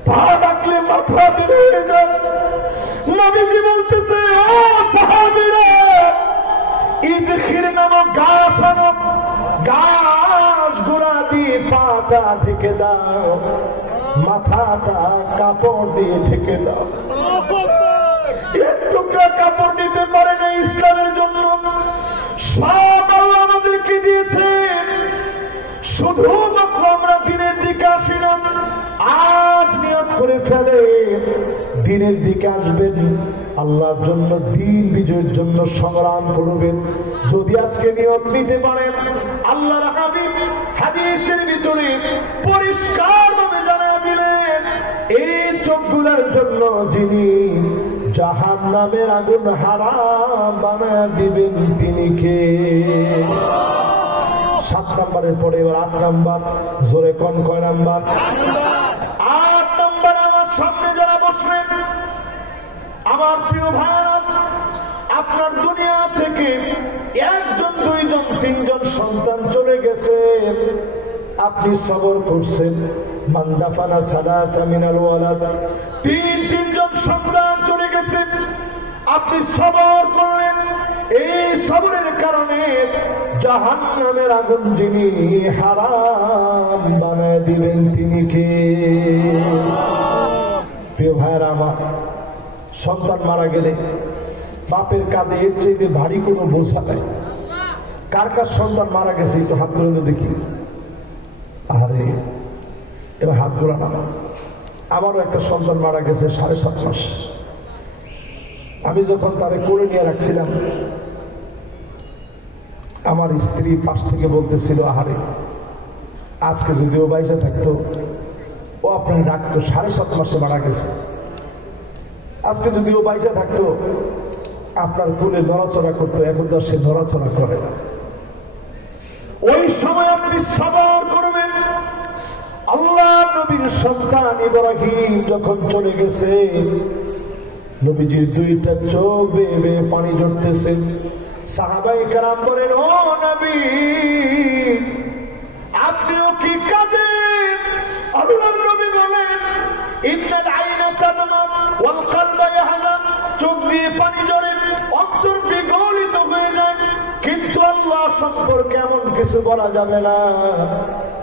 পা ডাকলে মাথা বের হয়ে যায়। নবীজি বলতেছে, ও সাহাবীরা, ইদখির নামক ঘাস আনো, ঘাস গোড়া দিয়ে পাটা ঢেকে দাও, মাথাটা কাপড় দিয়ে ঢেকে দাও। 1 টুকরা কাপড় নিতে পারে না ইসলামের জন্য। সব আল্লাহ আমাদের শুধুমাত্র আমরা দিনের দিকে আসি না, আজ নিয়ত করে ফেলে দিনের দিকে আসবেন, আল্লাহর জন্য দিন বিজয়ের জন্য সংগ্রাম করবেন। যদি আজকে নিয়ত নিতে পারেন, আল্লাহর হাবিব হাদিসের ভিতরে পরিষ্কার ভাবে জানিয়ে দিলেন, এই চোখগুলোর জন্য যিনি জাহান্নামের আগুন হারাম বানায় দিবেন তিনি কে? 7 নম্বরের পরে এবার 8 নম্বর, জোরে কোন কয় নাম্বার? 8 নম্বর। আমার সামনে যারা বসলেন, আমার প্রিয় ভাইরা, আপনার দুনিয়া থেকে 1 জন 2 জন 3 জন সন্তান চলে গেছে, আপনি সবর করছেন। মান দাফানা সালাতা মিনাল ওয়ালাদ, 3 জন সন্তান চলে গেছে, আপনি সবর করলেন। এই সবরের কারণে জাহান্নামের আগুন যিনি হারাম বানায় দিবেন তিনি কে? প্রিয় ভাইরা আমার, সন্তান মারা গেলে বাপের কাঁধে এর চেয়ে ভারী কোনো বোঝা নাই। কার কার সন্তান মারা গেছে একটু হাত তুলে দেখি। আরে এবার হাত গোলা না। আমারও একটা সন্তান মারা গেছে 7.5 মাস। আমি যখন তারে কোলে নিয়ে রাখছিলাম, আমার স্ত্রী পাশ থেকে বলতেছিল, আহারে আজকে যদি ও বাইসে থাকতো, ও আপনার ডাকতো, 7.5 মাসে মারা গেছে, আজকে যদি ও বাইসে থাকতো আপনার কোলে নড়াচড়া করতো, এখন তো সে নড়াচড়া করে না। ওই সময় আপনি সবর করবেন। আল্লাহ নবীর সন্তান ইব্রাহিম যখন চলে গেছে, নবীজির 2টা চোখ বেয়ে বেয়ে পানি ঝরতেছে। সাহাবায়ে কেরাম বলেন, ও নবী আপনিও কি কাঁদেন? আল্লাহর নবী বলেন, ইন্নাল আইনা তাদমা ওয়াল কলবা ইয়াহজান, চোখ দিয়ে পানি ঝরে, অন্তর বিগলিত হয়ে যায়, কিন্তু আল্লাহ সম্পর্কে এমন কিছু বলা যাবে না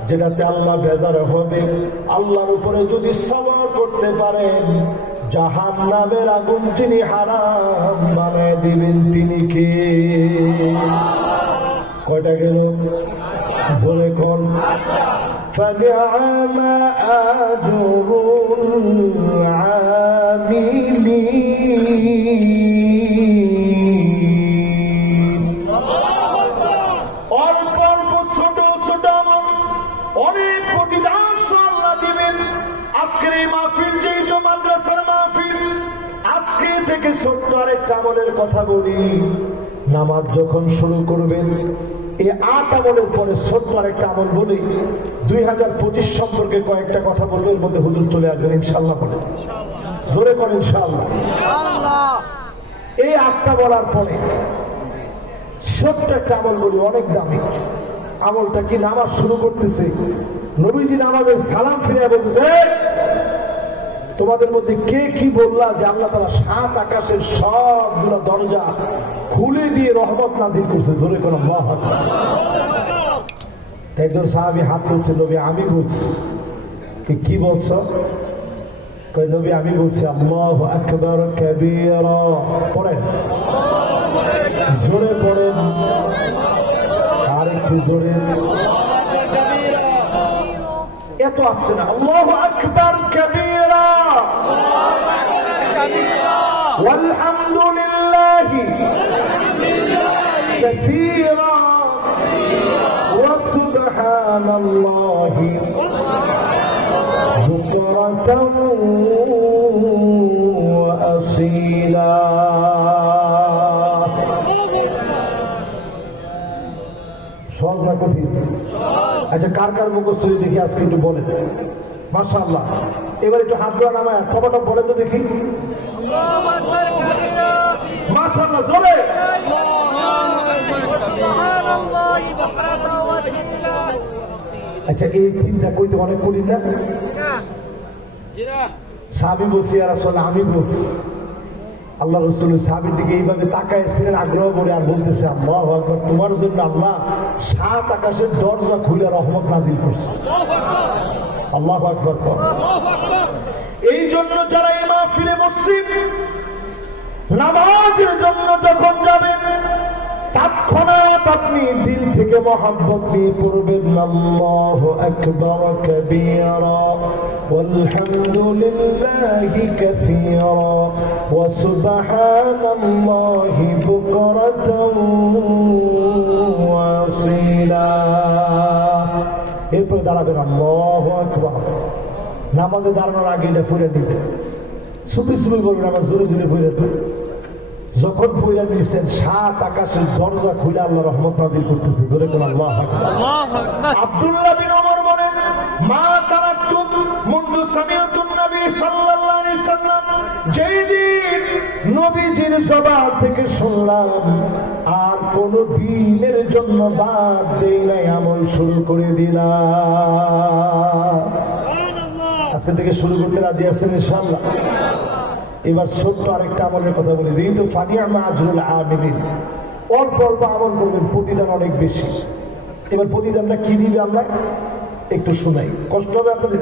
যেটাতে আল্লাহ বেজার হবে। আল্লাহর উপরে যদি সবর করতে পারেন, জাহান্নামের আগুন যিনি হারাম বানায় দিবেন তিনি কে? কয়টা গেল? বলে কোন? فَنِعْمَ أَجْرُ الْعَامِلِينَ। অল্প অল্প ছোট ছোট অনেক প্রতিদান আল্লাহ দিবেন। আজকের এই মাহফিল যেহেতু মাদ্রাসার মাহফিল, আজকে থেকে ছোট্ট আরেকটা আমলের কথা বলি। নামাজ যখন শুরু করবেন, এই 8 আমলের পরে ছোট্ট আরেকটা আমল বলি। 2025 সম্পর্কে কয়েকটা কথা বলবো, এর মধ্যে হুজুর চলে আসবেন ইনশাআল্লাহ। বলে জোরে করেন ইনশাআল্লাহ। এই 8টা বলার পরে ছোট্ট একটা আমল বলি, অনেক দামি আমলটা কি? নামাজ শুরু করতেছে, নবীজি নামাজের সালাম ফিরে বলতেছে, তোমাদের মধ্যে কে কি বললা যে আল্লাহ তাআলা 7 আকাশের সবগুলো দরজা খুলে দিয়ে রহমত নাজিল করছে? জোরে কোন আল্লাহু আকবার। একজন সাহাবী হাত তুলছে, নবী আমি বলছি। কি বলছো? কই নবী আমি বলছি আল্লাহু আকবার কাবীরা। পড়েন, জোরে পড়েন, আরেকটু জোরে। এত আসছে না। আল্লাহু আকবার কাবীরা ওয়ালহামদুলিল্লাহি কাসীরা ওয়া সুবহানাল্লাহি বুকরাতান ওয়া আসীলা। সহজ না কঠিন? আচ্ছা, কার কার মুখস্থ দেখি আজকে একটু বলেন। মাশাআল্লাহ। এবার একটু হাত ধরা নামায় কতটা বলে তো দেখি। মাশাআল্লাহ, জোরে। আচ্ছা, এই 3টা কইতে অনেক কঠিন না? সাহাবী বলছি, ইয়া রাসূলুল্লাহ আমি বলছি। আল্লাহ রাসূল সাহাবীর দিকে এইভাবে তাকাইছিলেন আগ্রহ করে, আর বলতেছে আল্লাহু আকবার, তোমার জন্য আল্লাহ 7 আকাশের দরজা খুলে রহমত নাজিল করছে। আল্লাহু আকবার। এই জন্য যারা এই মাহফিলে বসছেন, নামাজের জন্য যখন যাবেন, তৎক্ষণাৎ আপনি দিল থেকে থেকে মহব্বত নিয়ে পড়বেন আল্লাহু আকবার কাবীরা ওয়ালহামদুলিল্লাহি কাসীরা ওয়া সুবহানাল্লাহি বুকরাতান ওয়া আসীলা। এরপর দাঁড়াবেন আল্লাহু আকবার। নামাজে দাঁড়ানোর আগে এটা পড়ে নিবেন, সুবি সুবি বলবেন, আবার জোরে জোরে পড়ে নেবেন। যখন পড়ে নিয়েছেন 7 আকাশের দরজা খুলে আল্লাহ রহমত নাযিল করতেছে। জোরে বলেন আল্লাহু আকবার। আব্দুল্লাহ বিন ওমর বলেন, মা তারাকতু মুনযু সামিআতুন নবী সাল্লাল্লাহু আলাইহি সাল্লাম, যেদিন নবীজির জবান থেকে শুনলাম আর কোন দিনের জন্য বাদ দেই নাই, আমল শুরু করে দিলাম। আজকে থেকে শুরু করতে রাজি আছেন ইনশাআল্লাহ? এবার ছোট্ট আরেকটা আমলের কথা বলি, যেহেতু ফানিআমা আজরুল আমিলিন, অল্প অল্প আমল করবেন, প্রতিদান অনেক বেশি। এবার প্রতিদানটা কি দিবে আমরা একটু শোনাই, কষ্ট হবে আপনাদের।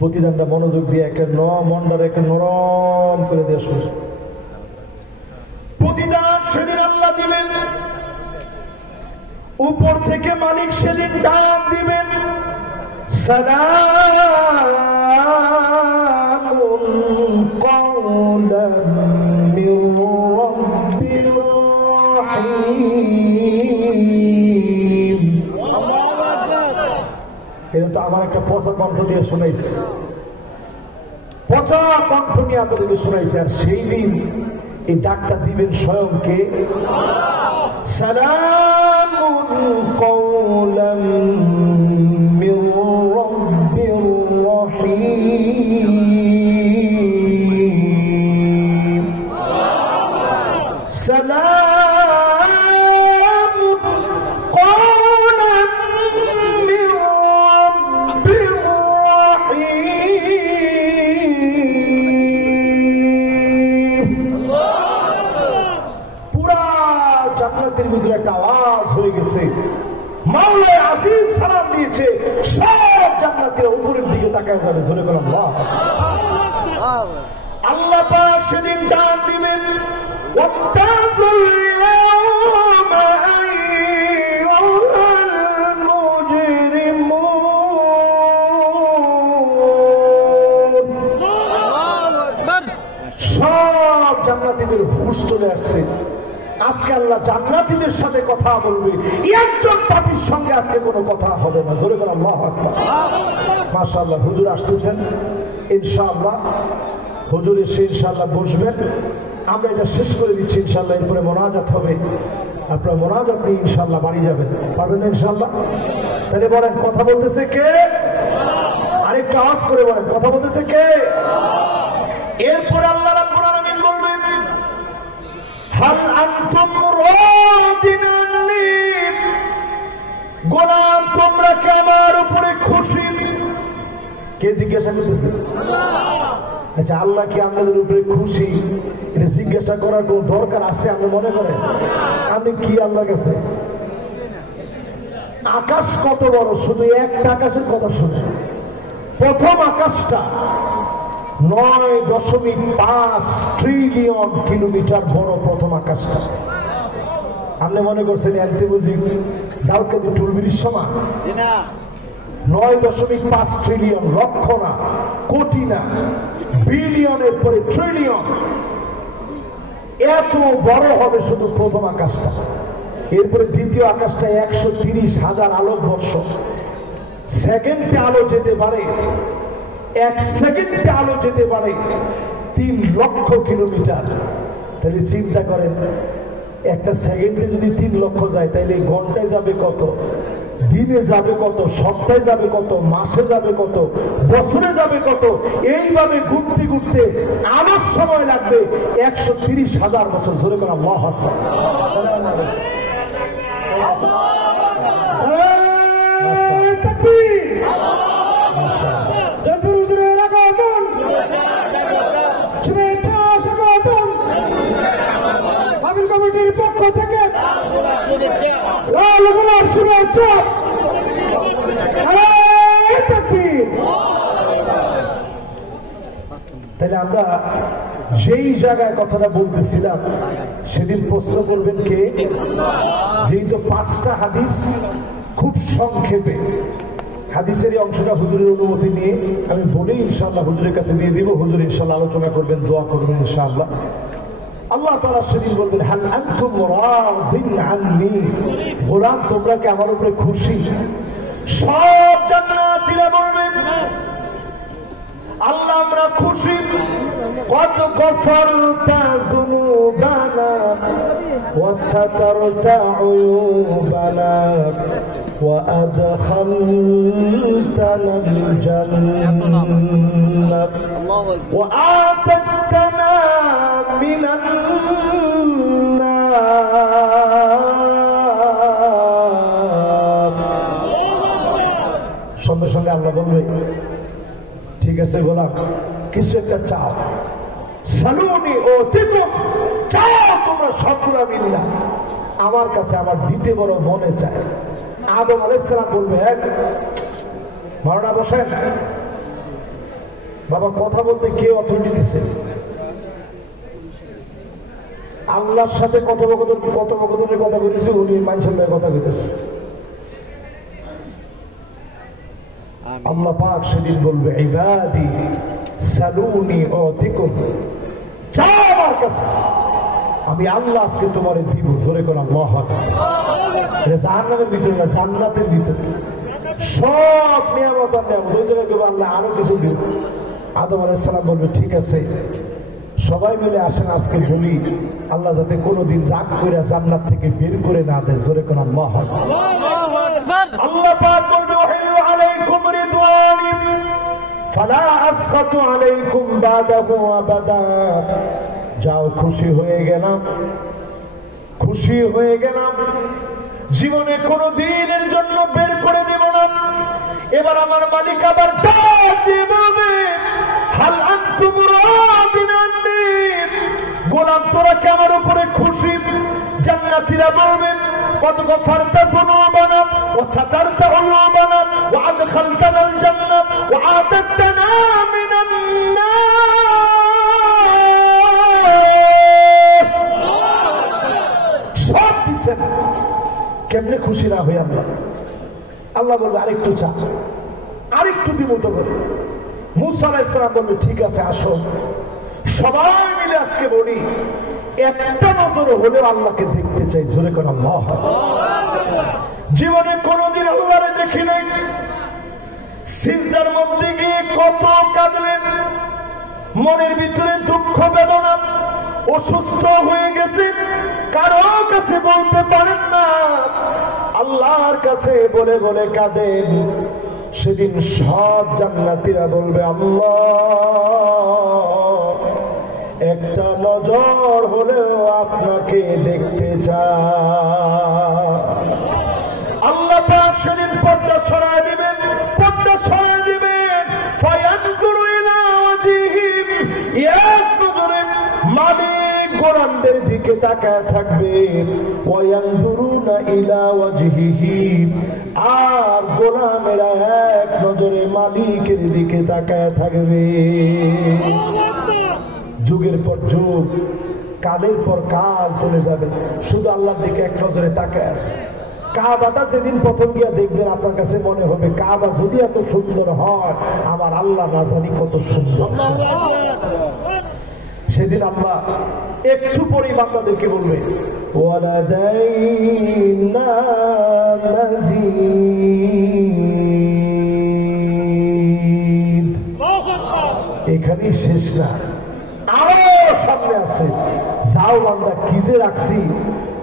প্রতিদানটা মনোযোগ দিয়ে একে মনটার একে নরম করে দিয়ে শুনে। প্রতিদান সেদিন আল্লাহ দিবেন, উপর থেকে মালিক সেদিন ডাক দিবেন, সালামুন কওলাম মির রাব্বির রাহিম। এটা তো আমার একটা পচা কণ্ঠ দিয়ে শোনাইছে, পচা কণ্ঠ নিয়ে আপনাদেরকে শোনাইছে। আর সেই দিন এই ডাকটা দিবেন স্বয়ং কে? সালামুন কওলাম মির রাব্বির রাহিম। সালামুন কওলাম মির রাব্বির রাহিম। পুরা জান্নাতের ভিতরে একটা আওয়াজ হয়ে গেছে, মাওলানা আসিফ সালাম দিয়েছে, সব জান্নাতীরা উপরের দিকে তাকায় যাবে। জোরে বলেন আল্লাহ। আল্লাহ পাক সেদিন ডাক দিবেন, ওয়াত্তাযুল ইয়াওমা আইয়ুহাল মুজরিমুন। সব জান্নাতীদের হুঁশ চলে আসছে। আজকে আল্লাহ জান্নাতীদের সাথে কথা বলবে, একজন পাপীর সঙ্গে আজকে কোনো কথা হবে না। জোরে বলেন আল্লাহু আকবার। মাশাআল্লাহ, হুজুর আসতেছেন ইনশাআল্লাহ। হুজুর এসে ইনশাআল্লাহ বসবেন, আমরা এটা শেষ করে দিচ্ছি ইনশাআল্লাহ। এরপরে মোনাজাত হবে, আপনারা মোনাজাত নিয়ে ইনশাআল্লাহ বাড়ি যাবেন, পারবেন ইনশাআল্লাহ? তাহলে বলেন, কথা বলতেছে কে? আরেকটা আওয়াজ করে বলেন, কথা বলতেছে কে? এরপরে আল্লাহ রাব্বুল আলামিন বলবেন, হাল আনতুম রাদিন আন্নি, গোলাম তোমরা কি আমার উপরে খুশি? কে জিজ্ঞাসা করতেছে? আচ্ছা, আল্লাহ কি আপনাদের উপরে খুশি? এটা জিজ্ঞাসা করার কোন দরকার আছে আপনি মনে করেন? আপনি কি আল্লাহর কাছে? আকাশ কত বড়, শুধু একটা আকাশের কথা শুনে। প্রথম আকাশটা 9.5 ট্রিলিয়ন কিলোমিটার বড় প্রথম আকাশটা। আপনি মনে করছেন এতে বুঝি দাউদকান্দি টুলবিরির সমান? 9.5 ট্রিলিয়ন, লক্ষ না, কোটি না, বিলিয়নের পরে ট্রিলিয়ন। এত বড় হবে শুধু প্রথম আকাশটা। এরপরে দ্বিতীয় আকাশটা 130,000 আলোকবর্ষ। সেকেন্ডে আলো যেতে পারে, 1 সেকেন্ডে আলো যেতে পারে 3 লক্ষ কিলোমিটার। তাহলে চিন্তা করেন, একটা সেকেন্ডে যদি 3 লক্ষ যায়, তাহলে ঘন্টায় যাবে কত, দিনে যাবে কত, সপ্তাহে যাবে কত, মাসে যাবে কত, বছরে যাবে কত। এইভাবে ঘুরতে ঘুরতে আমার সময় লাগবে 130,000 বছর। ধরে করা আল্লাহু আকবার। কমিটির পক্ষ থেকে শুভেচ্ছা। তাহলে আমরা যেই জায়গায় কথাটা বলতেছিলাম সেদিন প্রশ্ন করবেন কে? যেহেতু 5টা হাদিস খুব সংক্ষেপে, হাদিসের এই অংশটা হুজুরের অনুমতি নিয়ে আমি বলি ইনশাআল্লাহ হুজুরের কাছে দিয়ে দিব। হুজুর ইনশাআল্লাহ আলোচনা করবেন, দোয়া করবেন ইনশাআল্লাহ। আল্লাহ তাআলা সেদিন বলবেন, হাল আনতুম রাদিন আননি, গোলাম তোমরা কি আমার উপরে খুশি? সব জান্নাতীরা বলবেন, আল্লাহ আমরা খুশি। কত গফরতা যুনুবানা ওয়া সাতারতা উয়ুবানা ওয়া আদখালতানাল জান্নাত ওয়া আতাতনা মিনান নার। সঙ্গে সঙ্গে আল্লাহ বলবে, ঠিক আছে গোলাম, কিছু একটা চাও। সালুনি ও তিকুম, চাও তোমরা সবগুলা মিল্লা আমার কাছে, আমার দিতে বড় মনে চায়। আদম আলাইহিস সালাম বলবে, হ্যাঁ মাওলানা বসেন। বাবা কথা বলতে কে অথরিটি দিছে? আল্লাহর সাথে কথোপকথনের কথা বলেছে, উনি মানুষের কথা বলতেছে। আল্লাহ পাক সেদিন বলবে, ইবাদি সালুনি উতিকুম, চাও আমার কাছে, আমি আল্লাহ আজকে তোমারে দিব। জোরে করে আল্লাহু আকবার। এটা জান্নাতের ভিতরে না, জান্নাতের ভিতরে সব নিয়ামত আর নিয়ামত। ওই জায়গায় কেউ আল্লাহ আরো কিছু দিব। আদম আলাইহিস সালাম বলবে, ঠিক আছে সবাই মিলে আসেন আজকে বলি, আল্লাহ যাতে কোনোদিন রাগ করে জান্নাত থেকে বের করে না দেয়। জোরে করে আল্লাহু আকবার। আল্লাহ পাক বলবে, ওয়াহিলু আলাইকুম রিদওয়ানি ফালা আসখাতু আলাইকুম বাদাহু আবাদা। যাও, খুশি হয়ে গেলাম, খুশি হয়ে গেলাম, জীবনে কোনো দিনের জন্য বের করে দেব না। এবার আমার মালিক আবার ডাক দিয়ে বলবে, হাল আনতুম রাদিন আননি, গোলাম তোরা কি আমার উপরে খুশি? জান্নাতীরা বলবেন, কত গফরতা যুনুবানা ওয়া সাতারতা উয়ুবানা ওয়া আদখালতানাল জান্নাত ওয়া আতাতনা মিনান নার। সব দিছেন, কেমনে খুশি না হই আমরা? আল্লাহ বলবে, আরেকটু চা, আরেকটু দিব তো করে। মুসা আলাইহিস সালাম বলবে, ঠিক আছে আসো, সবাই মিলে আজকে বলি একটা নজর হলেও আল্লাহকে দেখতে চাই। জোরে করে আল্লাহ। জীবনে কোনোদিন আল্লাহরে দেখি নাই, সিজদার মধ্যে গিয়ে কত কাঁদলেন, মনের ভিতরে দুঃখ বেদনা, অসুস্থ হয়ে গেছে, কারো কাছে বলতে পারেন না, আল্লাহর কাছে বলে বলে কাঁদেন। সেদিন সব জান্নাতীরা বলবে, আল্লাহ একটা নজর হলেও আপনাকে দেখতে চায়। আল্লাহ পাক সেদিন পর্দা সরায় দিবেন, পর্দা সরায় দিবেন। ফায়ানজুরু ইলা ওয়াজিহিম, এক নজরে মালিক গোলামদের দিকে তাকায় থাকবে। ওয়ায়ানজুরুনা ইলা ওয়াজহিহি, আর গোলামেরা এক নজরে মালিকের দিকে তাকায় থাকবে। যুগের পর যুগ, কালের পর কাল চলে যাবে, শুধু আল্লাহর দিকে এক নজরে তাকায় আছে। কাবাটা যেদিন প্রথম গিয়া দেখবেন আপনার কাছে মনে হবে, কাবা যদি এত সুন্দর হয়, আমার আল্লাহ না জানি কত সুন্দর। সেদিন আল্লাহ একটু পরেই বান্দাদেরকে বলবে, ওয়ালাদাইনা মাজিদ। এখানেই শেষ না, আরো সামনে আছে। যাও বান্দা, কি যে রাখছি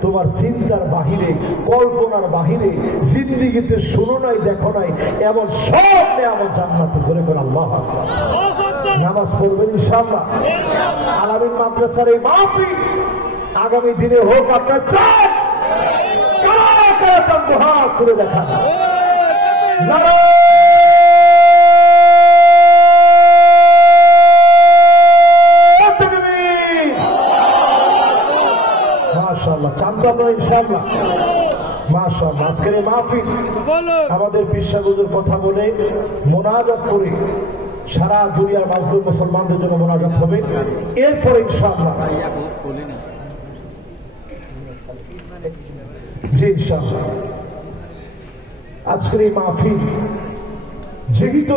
তোমার চিন্তার বাহিরে, কল্পনার বাহিরে, জিন্দিগিতে শুনো নাই দেখো নাই এমন সব নিয়ামত জান্নাতে। জোরে করে আল্লাহ। নামাজ পড়বেন ইনশাআল্লাহ। আলামিন মাদ্রাসার এই মাহফিল আগামী দিনে হোক আপনার চান, কারা কারা চান হাত তুলে দেখা। মাশাআল্লাহ, চান তো আপনারা ইনশাআল্লাহ। মাশাআল্লাহ, আজকের এই মাহফিল আমাদের পীর সাহেব হুজুর কথা বলে মোনাজাত করে সারা দুনিয়ার মাজলুম মুসলমানদের জন্য মোনাজাত হবে। এরপরে ইনশাআল্লাহ জি ইনশাআল্লাহ আজকের এই মাহফিল যেহেতু